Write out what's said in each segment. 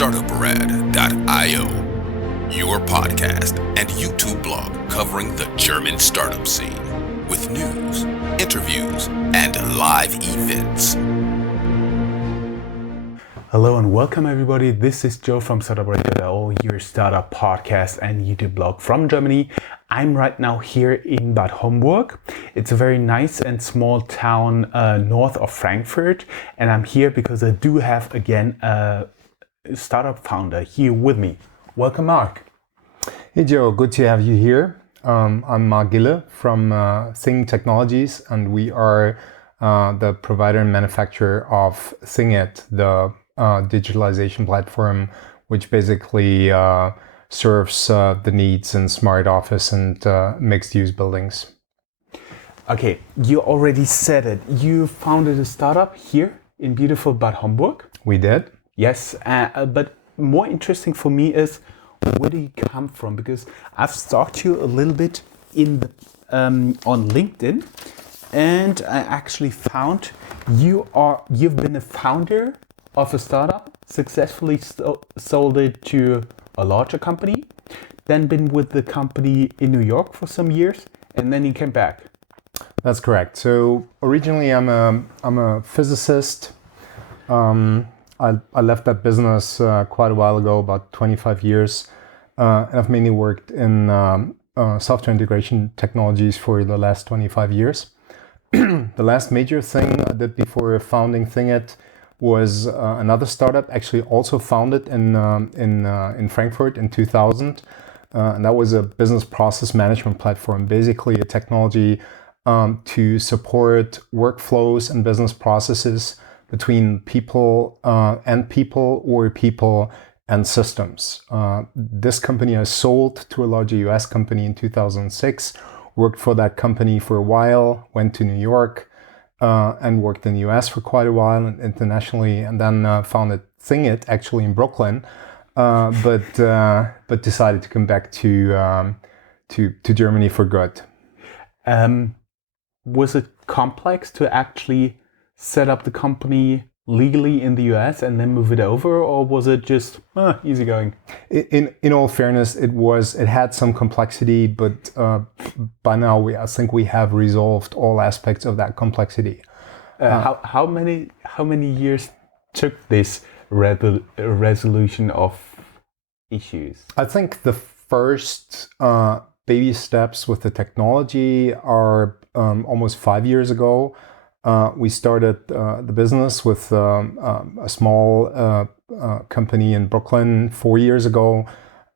Startuprad.io, your podcast and YouTube blog covering the German startup scene with news, interviews, and live events. Hello and welcome everybody. This is Joe from Startuprad.io, your startup podcast and YouTube blog from Germany. I'm right now here in Bad Homburg. It's a very nice and small town north of Frankfurt, and I'm here because I do have again a startup founder here with me. Welcome, Marc. Hey Joe, good to have you here. I'm Marc from Thing Technologies, and we are the provider and manufacturer of Thingit, the digitalization platform, which basically serves the needs in smart office and mixed-use buildings. Okay, you already said it. You founded a startup here in beautiful Bad Homburg. We did. Yes, but more interesting for me is where do you come from? Because I've stalked you a little bit in the, on LinkedIn, and I actually found you've been a founder of a startup, successfully sold it to a larger company, then been with the company in New York for some years, and then you came back. That's correct. So originally I'm a physicist. I left that business quite a while ago, about 25 years. And I've mainly worked in software integration technologies for the last 25 years. The last major thing I did before founding Thingit was another startup, actually also founded in Frankfurt in 2000. And that was a business process management platform, basically a technology to support workflows and business processes between people and people, or people and systems. This company I sold to a larger US company in 2006, worked for that company for a while, went to New York, and worked in the US for quite a while and internationally, and then founded Thingit actually in Brooklyn, but decided to come back to Germany for good. Was it complex to actually set up the company legally in the US and then move it over, or was it just easygoing? In all fairness, it had some complexity, but by now I think we have resolved all aspects of that complexity. How many years took this resolution of issues? I think the first baby steps with the technology are almost 5 years ago. We started the business with a small company in Brooklyn 4 years ago.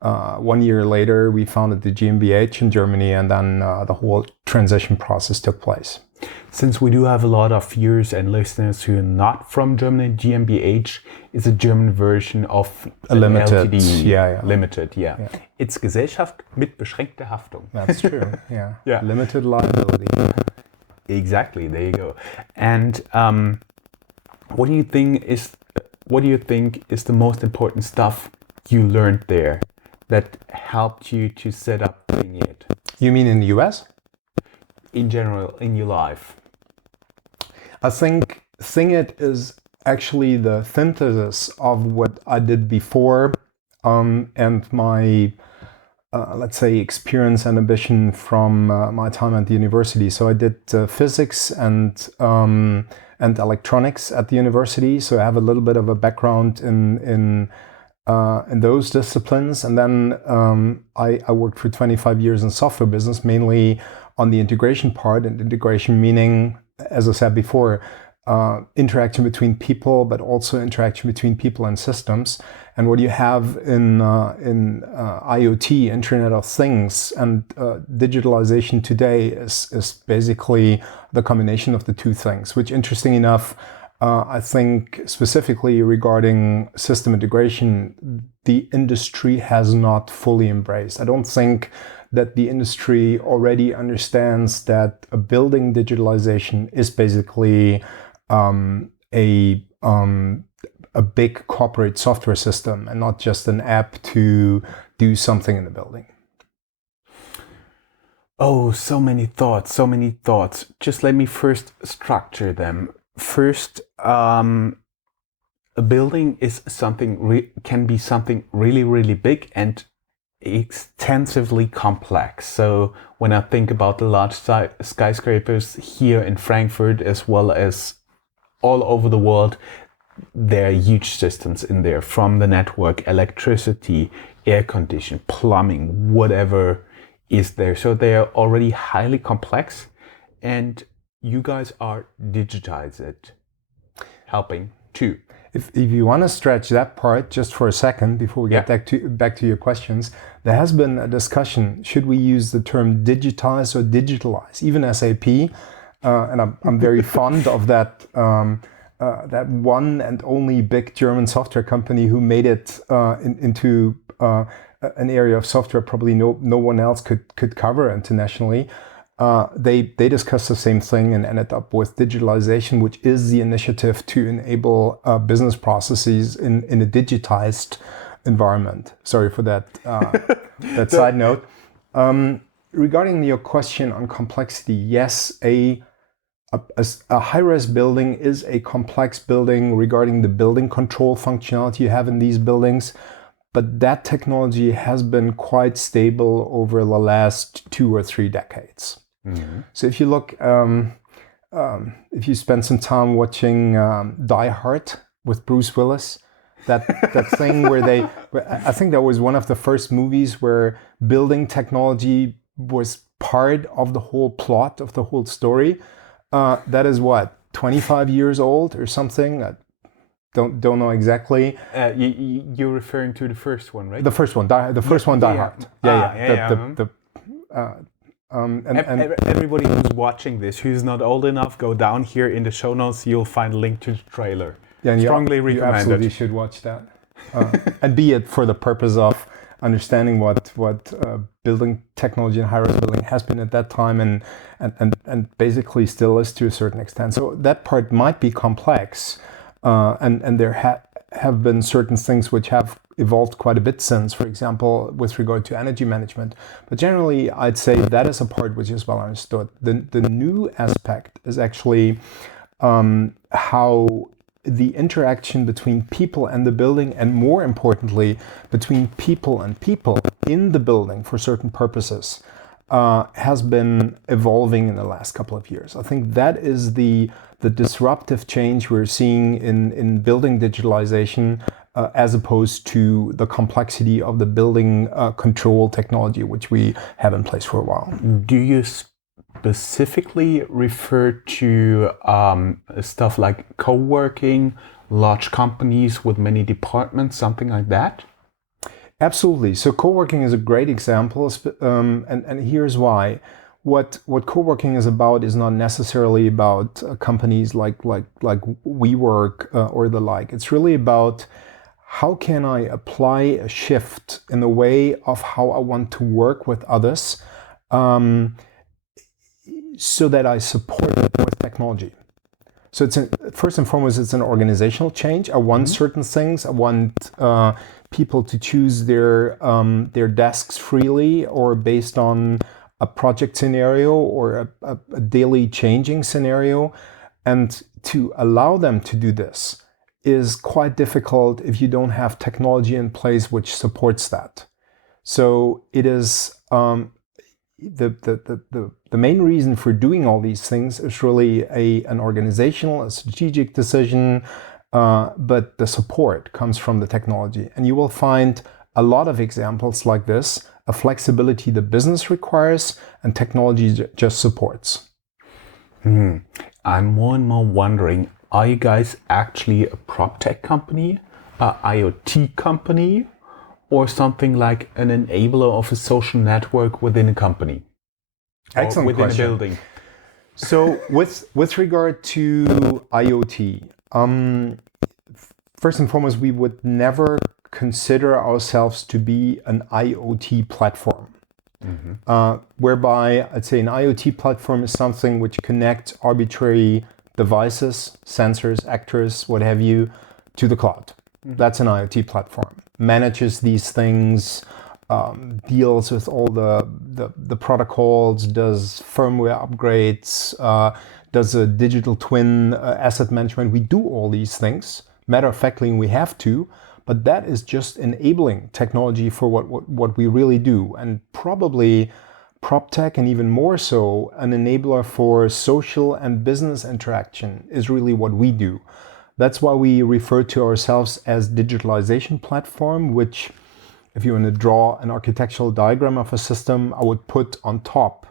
1 year later, we founded the GmbH in Germany, and then the whole transition process took place. Since we do have a lot of viewers and listeners who are not from Germany, GmbH is a German version of a limited, LTD. yeah. Limited, yeah. It's Gesellschaft mit beschränkter Haftung. That's true, yeah. Yeah. Limited liability. Exactly, there you go. And what do you think is the most important stuff you learned there that helped you to set up Thingit? You mean in the US? In general, in your life? I think Thingit is actually the synthesis of what I did before, and my let's say experience and ambition from my time at the university. So I did physics and electronics at the university. So I have a little bit of a background in those disciplines. And then I worked for 25 years in software business, mainly on the integration part. And integration meaning, as I said before, interaction between people, but also interaction between people and systems. And what you have in IoT, Internet of Things, and digitalization today is basically the combination of the two things, which, interesting enough, I think specifically regarding system integration, the industry has not fully embraced. I don't think that the industry already understands that a building digitalization is basically a big corporate software system and not just an app to do something in the building. Oh, so many thoughts. Just let me first structure them. First, a building is can be something really, really big and extensively complex. So when I think about the large skyscrapers here in Frankfurt as well as all over the world, there are huge systems in there, from the network, electricity, air condition, plumbing, whatever is there. So they are already highly complex, and you guys are digitize it, helping too. If you want to stretch that part just for a second before we get back to your questions, there has been a discussion, should we use the term digitize or digitalize? Even SAP, and I'm very fond of that that one and only big German software company who made it into an area of software probably no one else could cover internationally. They discussed the same thing and ended up with digitalization, which is the initiative to enable business processes in a digitized environment. Sorry for that that side note. Regarding your question on complexity, yes, a high-rise building is a complex building regarding the building control functionality you have in these buildings. But that technology has been quite stable over the last 2 or 3 decades. Mm-hmm. So if you look, if you spend some time watching Die Hard with Bruce Willis, that thing where I think that was one of the first movies where building technology was part of the whole plot of the whole story. That is what, 25 years old or something? Don't know exactly. You're referring to the first one, right? The first one, Die Hard. Everybody who's watching this, who's not old enough, go down here in the show notes. You'll find a link to the trailer. Yeah, strongly recommend you absolutely should watch that. And be it for the purpose of understanding what building technology and high-rise building has been at that time and basically still is to a certain extent. So that part might be complex. And there have been certain things which have evolved quite a bit since, for example, with regard to energy management. But generally, I'd say that is a part which is well understood. The new aspect is actually how the interaction between people and the building, and more importantly, between people and people in the building for certain purposes, has been evolving in the last couple of years. I think that is the disruptive change we're seeing in building digitalization, as opposed to the complexity of the building control technology, which we have in place for a while. Do you specifically refer to stuff like co-working, large companies with many departments, something like that? Absolutely. So co-working is a great example, and here's why. What co-working is about is not necessarily about companies like WeWork or the like. It's really about how can I apply a shift in the way of how I want to work with others, so that I support it with technology. So first and foremost, it's an organizational change. I want certain things. I want people to choose their desks freely or based on a project scenario or a daily changing scenario. And to allow them to do this is quite difficult if you don't have technology in place which supports that. So it is the main reason for doing all these things is really an organizational, a strategic decision, but the support comes from the technology. And you will find a lot of examples like this, a flexibility the business requires and technology just supports. I'm more and more wondering, are you guys actually a proptech company, a IoT company, or something like an enabler of a social network within a company? Excellent within question. a building. So with regard to IoT, first and foremost, we would never consider ourselves to be an IoT platform. Whereby I'd say an IoT platform is something which connects arbitrary devices, sensors, actors, what have you, to the cloud. That's an IoT platform. Manages these things, deals with all the protocols, does firmware upgrades, does a digital twin asset management. We do all these things. matter of factly we have to, but that is just enabling technology for what we really do. And probably proptech, and even more so, an enabler for social and business interaction is really what we do. That's why we refer to ourselves as digitalization platform, which, if you want to draw an architectural diagram of a system, I would put on top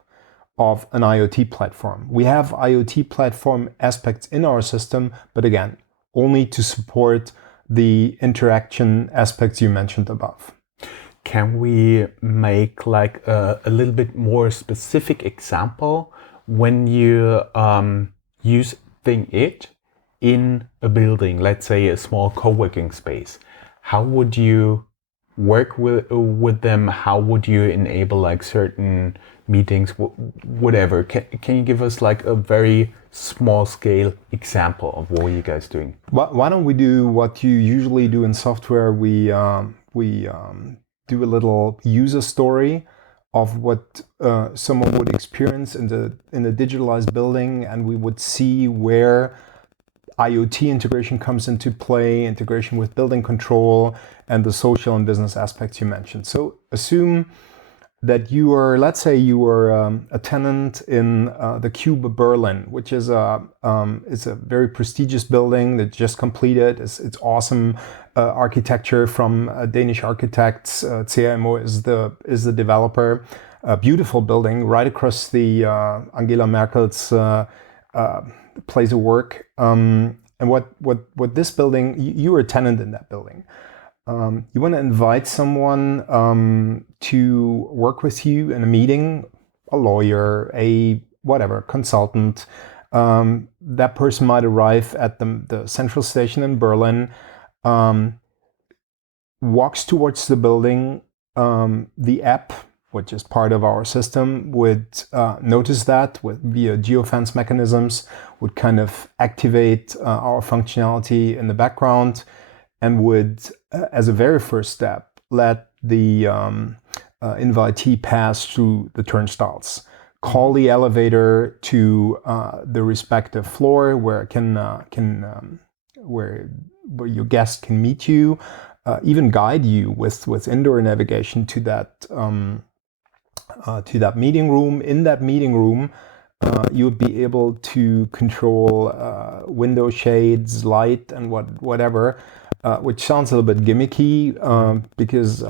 of an IoT platform. We have IoT platform aspects in our system, but again, only to support the interaction aspects you mentioned above. Can we make like a little bit more specific example when you use it in a building, let's say a small co-working space? How would you work with them? How would you enable like certain meetings, whatever? Can you give us like a very small scale example of what you guys doing? Why don't we do what you usually do in software? We do a little user story of what someone would experience in a digitalized building, and we would see where IoT integration comes into play, integration with building control, and the social and business aspects you mentioned. So assume that you are, let's say you are a tenant in the Cube Berlin, which is a very prestigious building that just completed. It's awesome architecture from Danish architects. CMO is the developer. A beautiful building right across the Angela Merkel's place of work. And what this building, you are a tenant in that building. You want to invite someone to work with you in a meeting, a lawyer, a whatever, consultant. That person might arrive at the central station in Berlin, walks towards the building. The app, which is part of our system, would notice that via geofence mechanisms, would kind of activate our functionality in the background, and would, as a very first step, let the invitee pass through the turnstiles, call the elevator to the respective floor where where your guest can meet you, even guide you with indoor navigation to that meeting room. In that meeting room, you would be able to control window shades, light, and whatever. Which sounds a little bit gimmicky because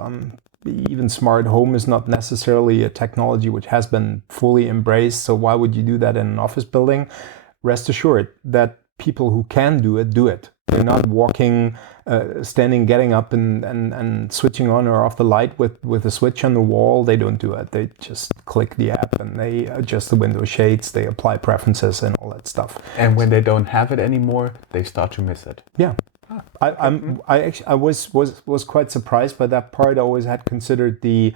even smart home is not necessarily a technology which has been fully embraced. So why would you do that in an office building? Rest assured that people who can do it, do it. They're not walking, standing, getting up and switching on or off the light with a switch on the wall. They don't do it. They just click the app and they adjust the window shades, they apply preferences and all that stuff. And when they don't have it anymore, they start to miss it. Yeah. I was quite surprised by that part. I always had considered the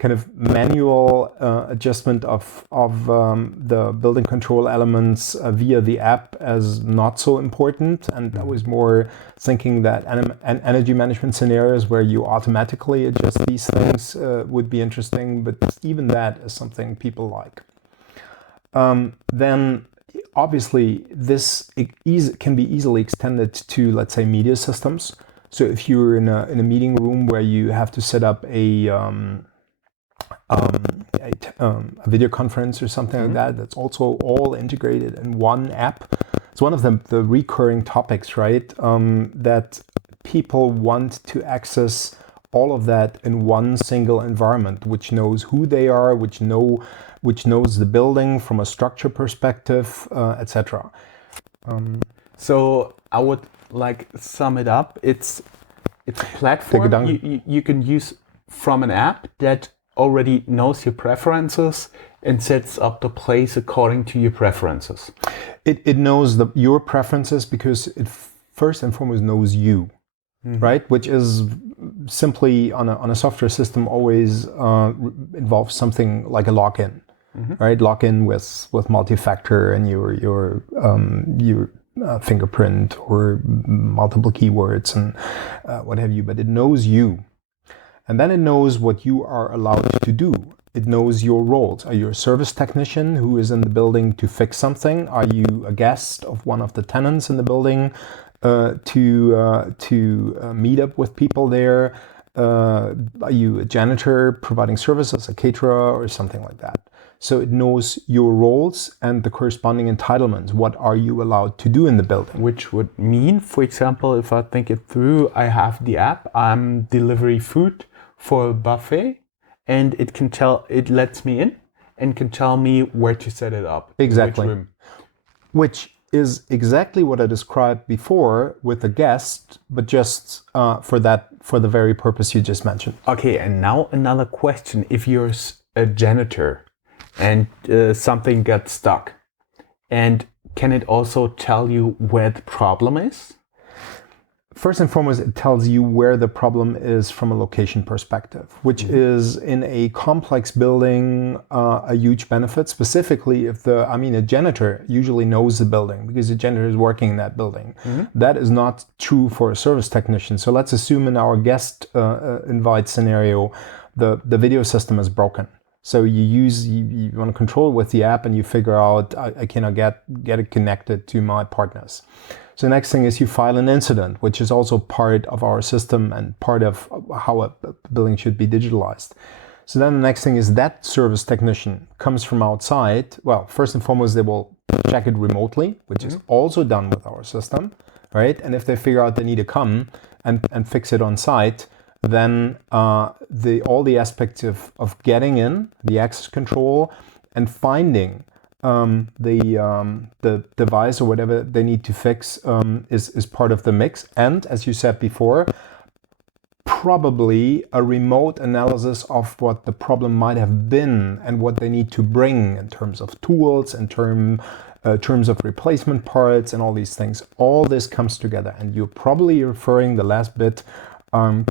kind of manual adjustment of the building control elements via the app as not so important, and I was more thinking that energy management scenarios where you automatically adjust these things would be interesting. But even that is something people like. Then. Obviously, this can be easily extended to, let's say, media systems. So if you're in a meeting room where you have to set up a video conference or something like that, that's also all integrated in one app. It's one of the recurring topics, right? That people want to access all of that in one single environment, which knows who they are, which knows the building from a structure perspective, etc. So I would like sum it up. It's a platform you can use from an app that already knows your preferences and sets up the place according to your preferences. It knows your preferences because it first and foremost knows you, right? Which is simply on a software system always involves something like a login. Right, login with multi-factor and your fingerprint or multiple keywords and what have you. But it knows you, and then it knows what you are allowed to do. It knows your roles. Are you a service technician who is in the building to fix something? Are you a guest of one of the tenants in the building to meet up with people there? Are you a janitor providing services, a caterer, or something like that? So it knows your roles and the corresponding entitlements. What are you allowed to do in the building? Which would mean, for example, if I think it through, I have the app, I'm delivery food for a buffet, and it lets me in and can tell me where to set it up. Exactly. Which room. Which is exactly what I described before with the guest, but just for the very purpose you just mentioned. Okay, and now another question. If you're a janitor and something got stuck, and can it also tell you where the problem is? First and foremost, it tells you where the problem is from a location perspective, which is in a complex building a huge benefit. Specifically, if a janitor usually knows the building because the janitor is working in that building. That is not true for a service technician. So let's assume in our guest invite scenario, the video system is broken. So you want to control it with the app, and you figure out I cannot get it connected to my partners. So the next thing is you file an incident, which is also part of our system and part of how a building should be digitalized. So then the next thing is that service technician comes from outside. Well, first and foremost, they will check it remotely, which is also done with our system, right? And if they figure out they need to come and fix it on site, then all the aspects of getting in, the access control, and finding the device or whatever they need to fix is part of the mix. And as you said before, probably a remote analysis of what the problem might have been and what they need to bring in terms of tools, in terms of replacement parts and all these things. All this comes together, and you're probably referring the last bit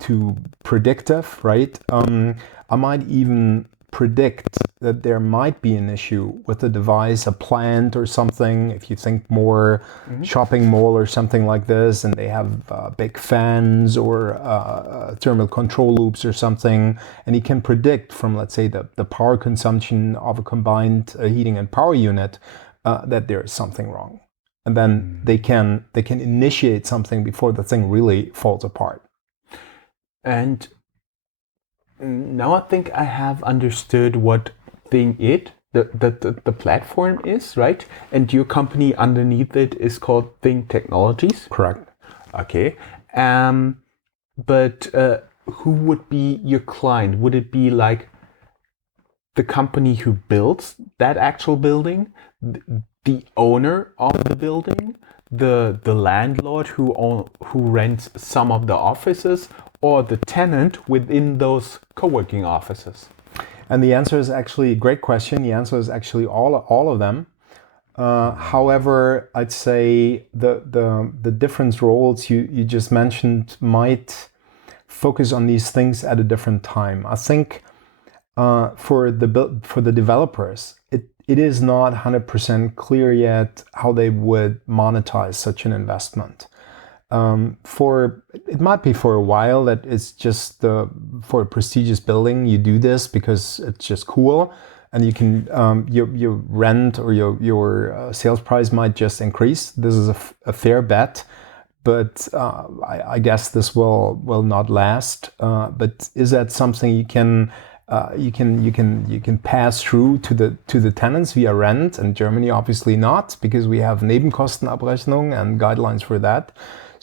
to predictive, right? I might even predict that there might be an issue with a device, a plant or something. If you think more shopping mall or something like this, and they have big fans or thermal control loops or something, and you can predict from, let's say, the power consumption of a combined heating and power unit that there is something wrong. And then they can initiate something before the thing really falls apart. And now I think I have understood what the platform is, right? And your company underneath it is called Thing Technologies. Correct. Okay. But who would be your client? Would it be like the company who builds that actual building, the owner of the building, the landlord who rents some of the offices, or the tenant within those co-working offices? And the answer is actually a great question. The answer is actually all of them. However, I'd say the different roles you just mentioned might focus on these things at a different time. I think for the developers, it is not 100% clear yet how they would monetize such an investment. It might be for a while that it's just for a prestigious building you do this because it's just cool, and you can your rent or your sales price might just increase. This is a fair bet, but I guess this will not last. But is that something you can pass through to the tenants via rent? In Germany, obviously not, because we have Nebenkostenabrechnung and guidelines for that.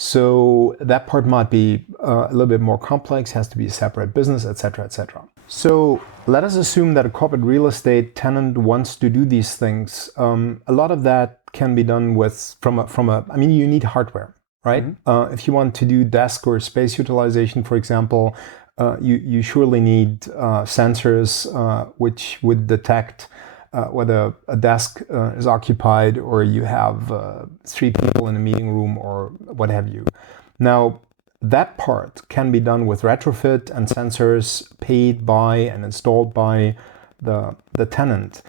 So that part might be a little bit more complex, has to be a separate business, etc., etc. So let us assume that a corporate real estate tenant wants to do these things. A lot of that can be done you need hardware, right? If you want to do desk or space utilization, for example, you surely need sensors which would detect whether a desk is occupied or you have 3 people in a meeting room or what have you. Now, that part can be done with retrofit and sensors paid by and installed by the tenant.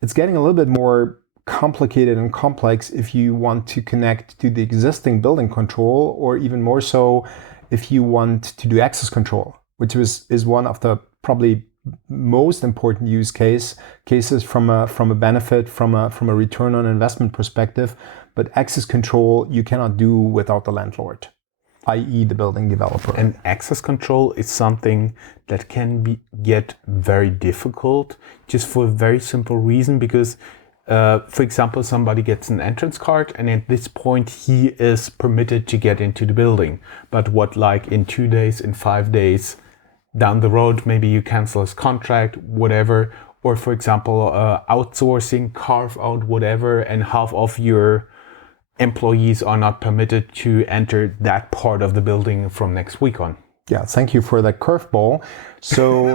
It's getting a little bit more complicated and complex if you want to connect to the existing building control, or even more so if you want to do access control, which is one of the probably most important cases from a benefit, from a return on investment perspective. But access control you cannot do without the landlord, i.e. the building developer. And access control is something that can get very difficult, just for a very simple reason, because for example, somebody gets an entrance card and at this point he is permitted to get into the building. But what, like in 2 days, in 5 days down the road, maybe you cancel his contract, whatever. Or for example, outsourcing, carve out, whatever, and half of your employees are not permitted to enter that part of the building from next week on. Yeah, thank you for that curveball. So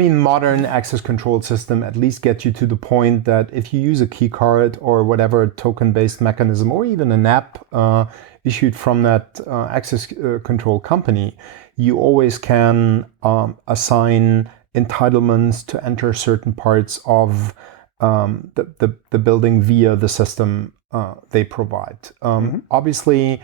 modern access control system at least gets you to the point that if you use a key card or whatever token-based mechanism, or even an app issued from that access control company, you always can assign entitlements to enter certain parts of the building via the system they provide. Obviously,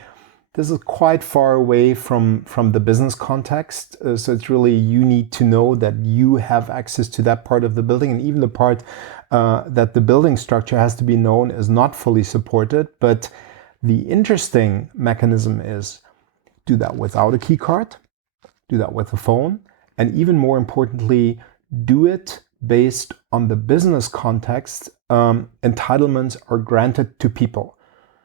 this is quite far away from the business context. So it's really, you need to know that you have access to that part of the building, and even the part that the building structure has to be known is not fully supported. But the interesting mechanism is do that without a key card, do that with a phone, and even more importantly, do it based on the business context. Entitlements are granted to people.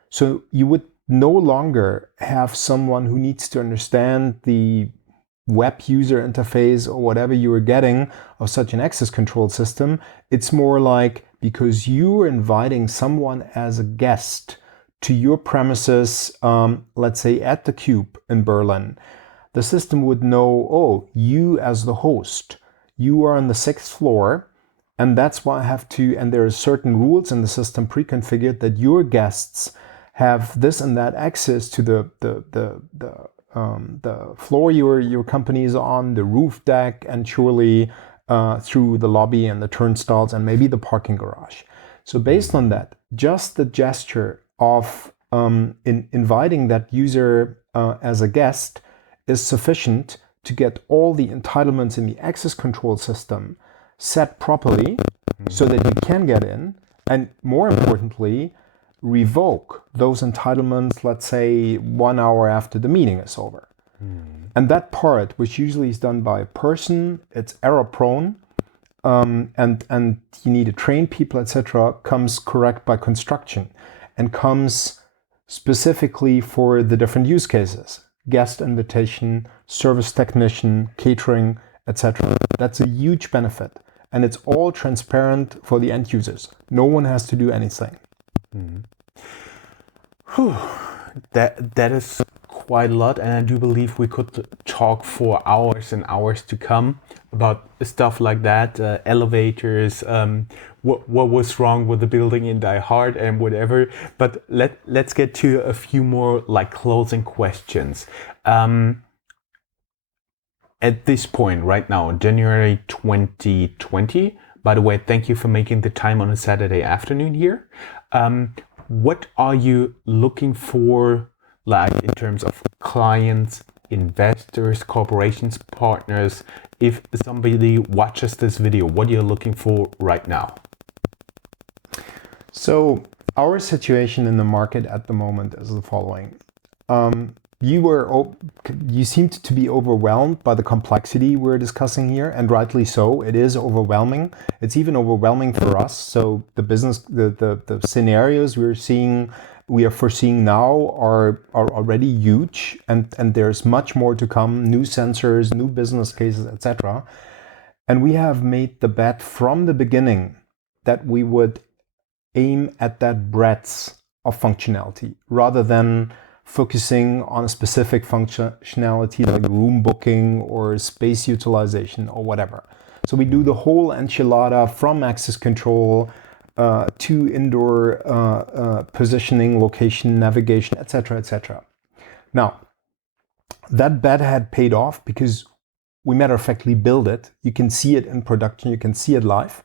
So you would no longer have someone who needs to understand the web user interface or whatever you are getting of such an access control system. It's more like, because you are inviting someone as a guest to your premises, let's say at the Cube in Berlin, the system would know, oh, you as the host, you are on the 6th floor, and that's why I have to, and there are certain rules in the system pre-configured that your guests have this and that access to the floor your company is on, the roof deck, and surely through the lobby and the turnstiles and maybe the parking garage. So based on that, just the gesture of inviting that user as a guest is sufficient to get all the entitlements in the access control system set properly so that you can get in, and more importantly, revoke those entitlements, let's say 1 hour after the meeting is over. And that part, which usually is done by a person, it's error prone, and you need to train people, etc., comes correct by construction and comes specifically for the different use cases: guest invitation, service technician, catering, etc. That's a huge benefit, and it's all transparent for the end users. No one has to do anything. That is quite a lot, and I do believe we could talk for hours and hours to come about stuff like that, elevators, what was wrong with the building in Die Hard and whatever. But let's get to a few more like closing questions. At this point, right now, January 2020. By the way, thank you for making the time on a Saturday afternoon here. What are you looking for, like in terms of clients, investors, corporations, partners? If somebody watches this video, what are you looking for right now? So our situation in the market at the moment is the following. You seemed to be overwhelmed by the complexity we're discussing here, and rightly so. It is overwhelming. It's even overwhelming for us. So the business, the scenarios we are foreseeing now are already huge, and there's much more to come. New sensors, new business cases, etc. And we have made the bet from the beginning that we would aim at that breadth of functionality rather than focusing on a specific functionality like room booking or space utilization or whatever. So we do the whole enchilada from access control to indoor positioning, location, navigation, etc., etc. Now, that bet had paid off because we matter of factly build it. You can see it in production, you can see it live,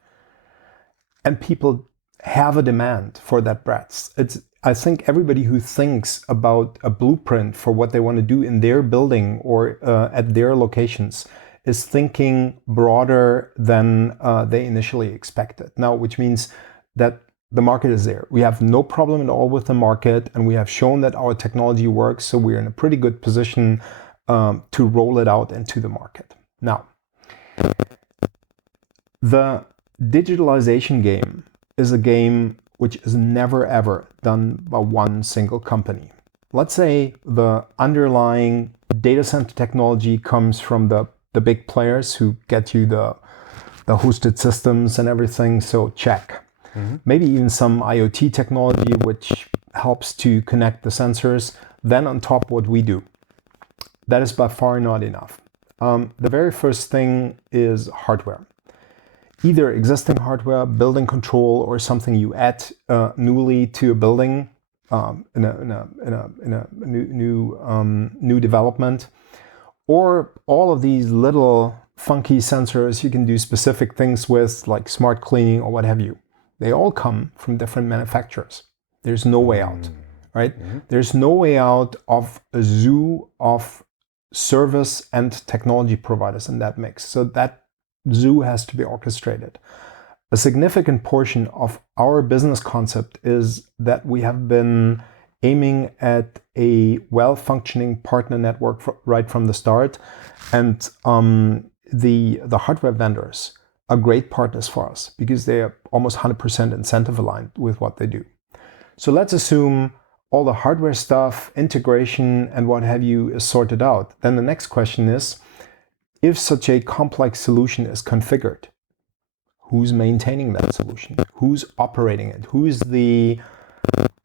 and people have a demand for that breadth. I think everybody who thinks about a blueprint for what they want to do in their building or at their locations is thinking broader than they initially expected. Now, which means that the market is there. We have no problem at all with the market, and we have shown that our technology works, so we're in a pretty good position to roll it out into the market. Now, the digitalization game is a game which is never ever done by one single company. Let's say the underlying data center technology comes from the big players who get you the hosted systems and everything, so check. Mm-hmm. Maybe even some IoT technology which helps to connect the sensors. Then on top, what we do. That is by far not enough. The very first thing is hardware. Either existing hardware, building control, or something you add newly to a building in a new development, or all of these little funky sensors you can do specific things with, like smart cleaning or what have you. They all come from different manufacturers. There's no way out, right? Mm-hmm. There's no way out of a zoo of service and technology providers in that mix. So that zoo has to be orchestrated. A significant portion of our business concept is that we have been aiming at a well-functioning partner network right from the start, and the hardware vendors are great partners for us because they are almost 100% incentive aligned with what they do. So let's assume all the hardware stuff, integration, and what have you is sorted out. Then the next question is, if such a complex solution is configured, who's maintaining that solution? Who's operating it? Who's the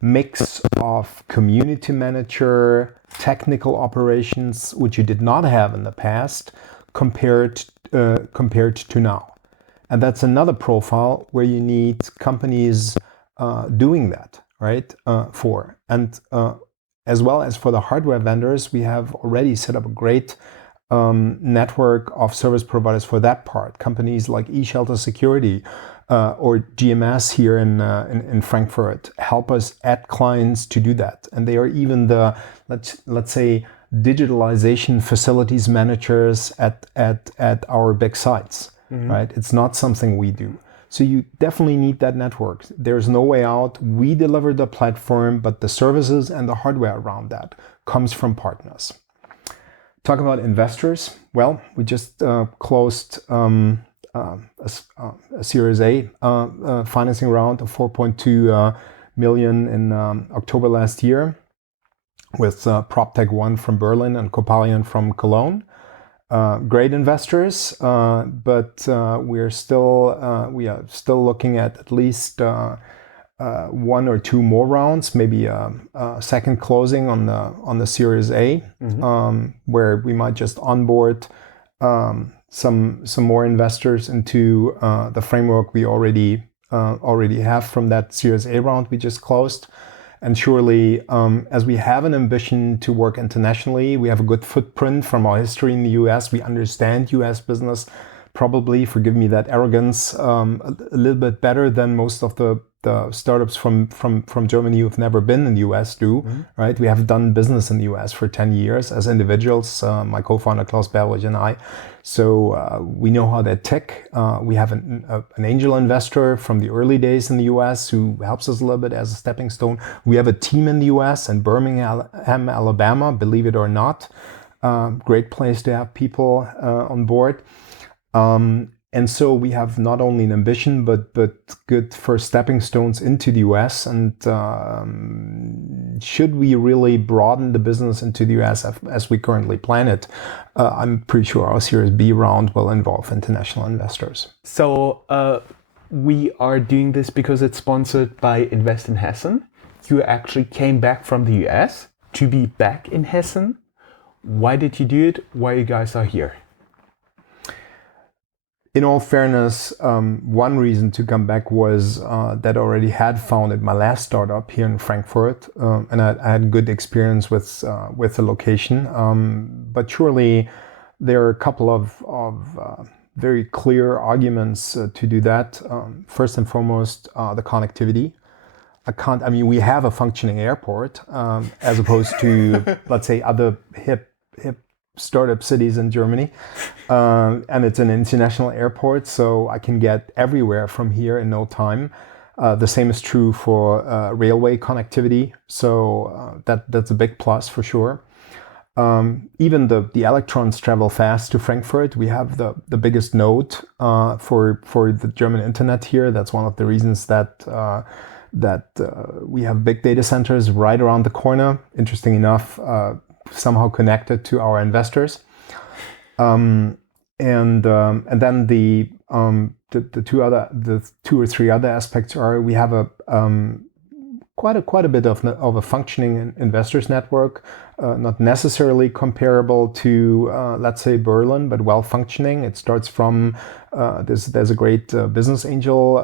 mix of community manager, technical operations, which you did not have in the past, compared to now? And that's another profile where you need companies doing that, right? As well as for the hardware vendors, we have already set up a great network of service providers for that part. Companies like eShelter Security or GMS here in Frankfurt help us add clients to do that, and they are even the let's say digitalization facilities managers at our big sites. Mm-hmm. Right? It's not something we do. So you definitely need that network. There's no way out. We deliver the platform, but the services and the hardware around that comes from partners. Talk about investors. Well, we just closed a Series A financing round of 4.2 million in October last year with proptech One from Berlin and Copalion from Cologne. Great investors, but we are still looking at least one or two more rounds, maybe a second closing on the Series A, mm-hmm. Where we might just onboard some more investors into the framework we already have from that Series A round we just closed. And surely, as we have an ambition to work internationally, we have a good footprint from our history in the US. We understand US business, probably, forgive me that arrogance, a little bit better than most of the startups from Germany who've never been in the US do, mm-hmm. right? We have done business in the US for 10 years as individuals, my co-founder Klaus Berwig and I. So we know how they tick. We have an angel investor from the early days in the US who helps us a little bit as a stepping stone. We have a team in the US in Birmingham, Alabama, believe it or not. Great place to have people on board. And so we have not only an ambition, but good first stepping stones into the US. And should we really broaden the business into the US as we currently plan it, I'm pretty sure our Series B round will involve international investors. So we are doing this because it's sponsored by Invest in Hessen. You actually came back from the US to be back in Hessen. Why did you do it? Why you guys are here? In all fairness, one reason to come back was that I already had founded my last startup here in Frankfurt, and I had good experience with the location. But surely there are a couple of very clear arguments to do that. First and foremost, the connectivity. We have a functioning airport as opposed to, let's say, other hip startup cities in Germany. And it's an international airport, so I can get everywhere from here in no time. The same is true for railway connectivity, so that's a big plus for sure. Even the electrons travel fast to Frankfurt. We have the biggest node for the German internet here. That's one of the reasons that we have big data centers right around the corner. Interesting enough, somehow connected to our investors. And then the two or three other aspects are we have a quite a bit of a functioning investors network, not necessarily comparable to let's say Berlin, but well functioning. It starts from there's a great business angel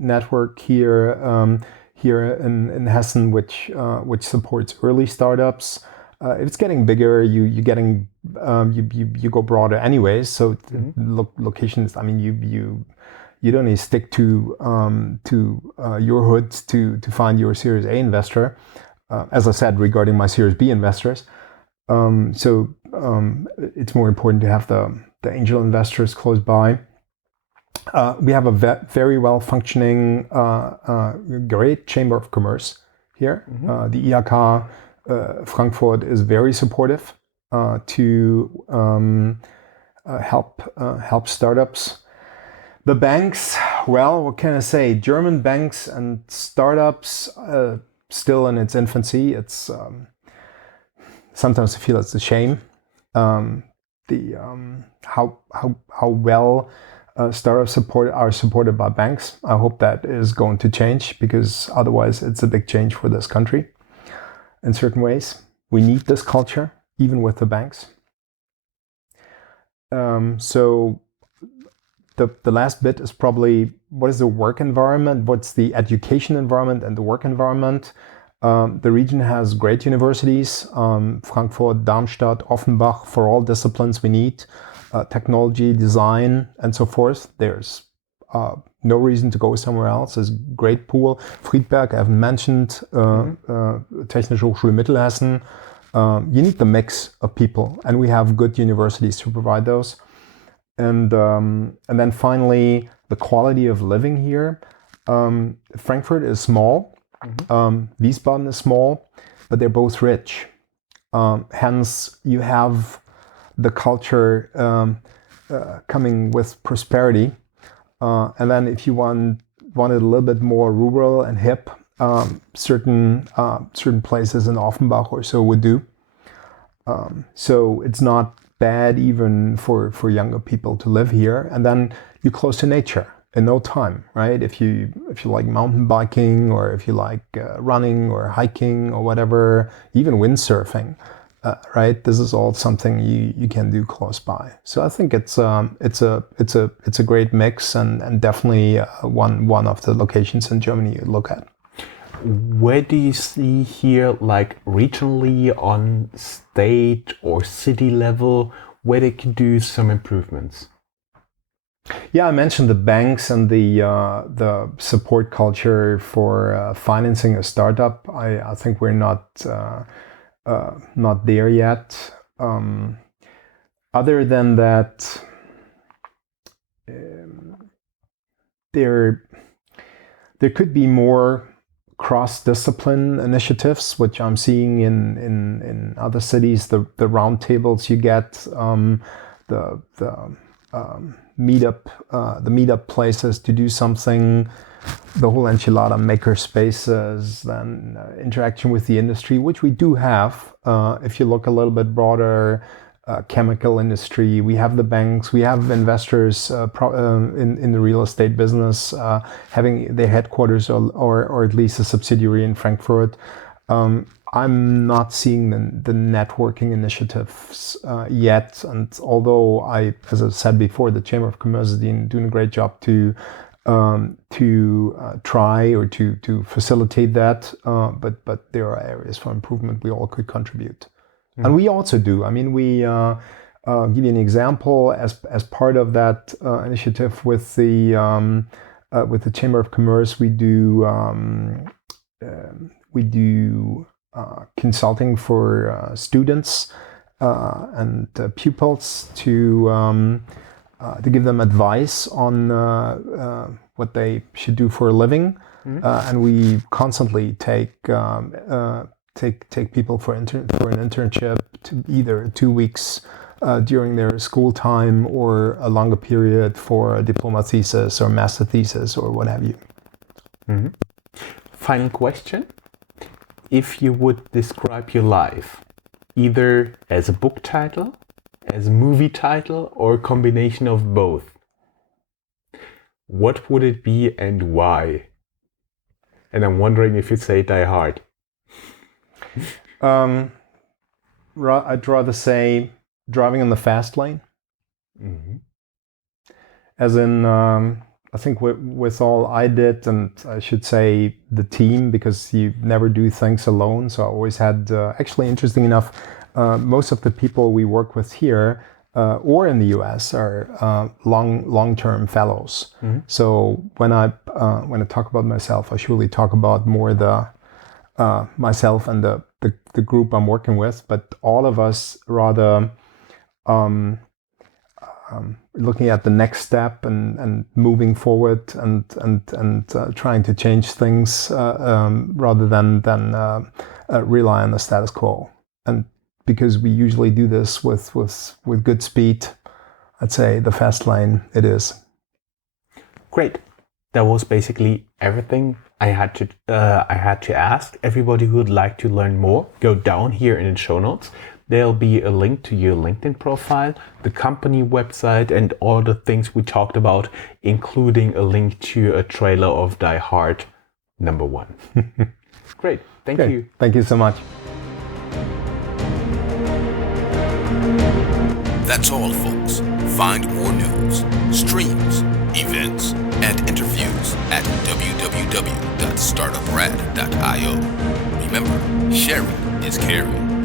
network here in Hessen, which supports early startups. It's getting bigger. You go broader anyways. So locations. I mean, you don't need to stick to your hood to find your Series A investor. As I said regarding my Series B investors, so it's more important to have the angel investors close by. We have a very well functioning, great chamber of commerce here. The IHK Frankfurt is very supportive to help startups. The banks, well, what can I say? German banks and startups still in its infancy. It's sometimes I feel it's a shame. How well startups are supported by banks. I hope that is going to change, because otherwise it's a big change for this country. In certain ways, we need this culture, even with the banks. So the last bit is probably what is the work environment, what's the education environment and the work environment. The region has great universities, Frankfurt, Darmstadt, Offenbach, for all disciplines we need, technology, design, and so forth. There's no reason to go somewhere else. There's a great pool. Friedberg, I haven't mentioned, Technische Hochschule Mittelhessen. You need the mix of people, and we have good universities to provide those. And then finally, the quality of living here. Frankfurt is small. Wiesbaden is small, but they're both rich. Hence, you have the culture coming with prosperity. And then if you wanted a little bit more rural and hip, certain places in Offenbach or so would do. So it's not bad even for younger people to live here. And then you're close to nature in no time, right? If you like mountain biking, or if you like running or hiking or whatever, even windsurfing, right? This is all something you can do close by. So I think it's a great mix, and definitely one of the locations in Germany you look at. Where do you see here, like regionally, on state or city level, where they can do some improvements? Yeah, I mentioned the banks and the support culture for financing a startup. I think we're not there yet. Other than that, there could be more cross-discipline initiatives, which I'm seeing in other cities. The roundtables you get, the meetup places to do something, the whole enchilada maker spaces, then interaction with the industry, which we do have. If you look a little bit broader, chemical industry, we have the banks, we have investors in the real estate business, having their headquarters or at least a subsidiary in Frankfurt. I'm not seeing the networking initiatives yet, and although as I said before, the Chamber of Commerce is doing a great job to try or to facilitate that, but there are areas for improvement we all could contribute. And we also do. I mean, we give you an example as part of that initiative with the Chamber of Commerce. We do consulting for students pupils to give them advice on what they should do for a living, and we constantly take people for an internship, to either 2 weeks during their school time or a longer period for a diploma thesis or master thesis or what have you. Mm-hmm. Final question. If you would describe your life, either as a book title, as a movie title, or a combination of both, what would it be and why? And I'm wondering if you'd say Die Hard. I'd rather say Driving in the Fast Lane. Mm-hmm. As in, I think with all I did, and I should say the team, because you never do things alone. So I always had, actually, interesting enough, most of the people we work with here or in the US are long-term fellows. Mm-hmm. So when I talk about myself, I surely talk about more the myself and the group I'm working with, but all of us rather looking at the next step and moving forward and trying to change things rather than rely on the status quo. And because we usually do this with good speed, I'd say the fast lane it is. Great. That was basically everything I had to ask. Everybody who would like to learn more, go down here in the show notes. There'll be a link to your LinkedIn profile, the company website, and all the things we talked about, including a link to a trailer of Die Hard #1. Great. Thank you. Thank you so much. That's all, folks. Find more news, streams, events, and interviews at www.startuprad.io. Remember, sharing is caring.